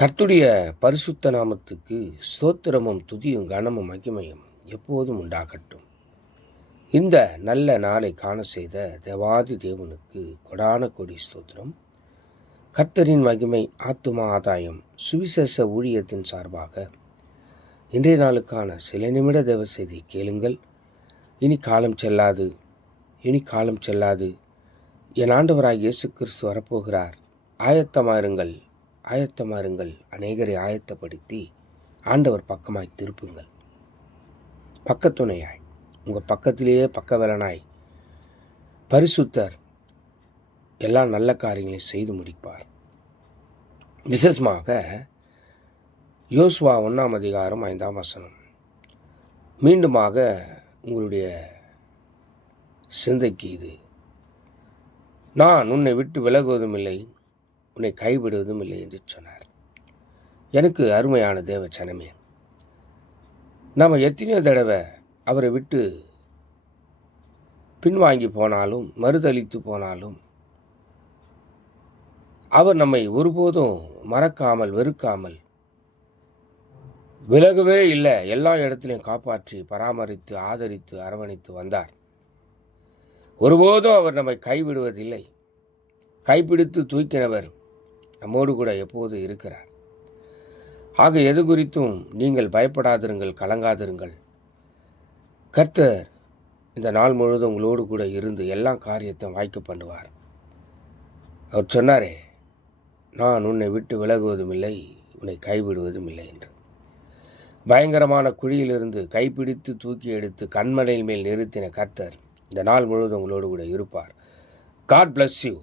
கர்த்தருடைய பரிசுத்த நாமத்துக்கு ஸ்தோத்திரமும் துதியும் கனமும் மகிமையும் எப்போதும் உண்டாகட்டும். இந்த நல்ல நாளை காண செய்த தேவாதி தேவனுக்கு கொடான கொடி ஸ்தோத்திரம். கர்த்தரின் மகிமை ஆத்தும ஆதாயம் சுவிசேஷ ஊழியத்தின் சார்பாக இன்றைய நாளுக்கான சில நிமிட தேவ செய்தி கேளுங்கள். இனி காலம் செல்லாது, என் ஆண்டவராய் இயேசு கிறிஸ்து வரப்போகிறார். ஆயத்தமாயிருங்கள், அநேகரை ஆயத்தப்படுத்தி ஆண்டவர் பக்கமாய் திருப்புங்கள். பக்கத்துணையாய், உங்கள் பக்கத்திலேயே பக்கவலனாய் பரிசுத்தர் எல்லா நல்ல காரியங்களையும் செய்து முடிப்பார். விசேஷமாக யோசுவா 1:5 மீண்டுமாக உங்களுடைய சிந்தைக்கு இது. நான் உன்னை விட்டு விலகுவதும் இல்லை, உன்னை கைவிடுவதும் இல்லை என்று சொன்னார். எனக்கு அருமையான தேவ சனமே, நாம் எத்தனையோ தடவை அவரை விட்டு பின்வாங்கி போனாலும் மறுதளித்து போனாலும் அவர் நம்மை ஒருபோதும் மறக்காமல் வெறுக்காமல் விலகவே இல்லை. எல்லா இடத்திலையும் காப்பாற்றி பராமரித்து ஆதரித்து அரவணைத்து வந்தார். ஒருபோதும் அவர் நம்மை கைவிடுவதில்லை. கைப்பிடித்து தூக்கினவர் நம்மோடு கூட எப்போது இருக்கிறார். ஆக எது குறித்தும் நீங்கள் பயப்படாதிருங்கள், கலங்காதிருங்கள். கர்த்தர் இந்த நாள் முழுவதும் உங்களோடு கூட இருந்து எல்லா காரியத்தையும் வாய்க்க பண்ணுவார். அவர் சொன்னாரே, நான் உன்னை விட்டு விலகுவதும் இல்லை, உன்னை கைவிடுவதும் இல்லை என்று. பயங்கரமான குழியிலிருந்து கைப்பிடித்து தூக்கி எடுத்து கண்மலையின் மேல் நிறுத்தின கர்த்தர் இந்த நாள் முழுவதும் உங்களோடு கூட இருப்பார். God bless you.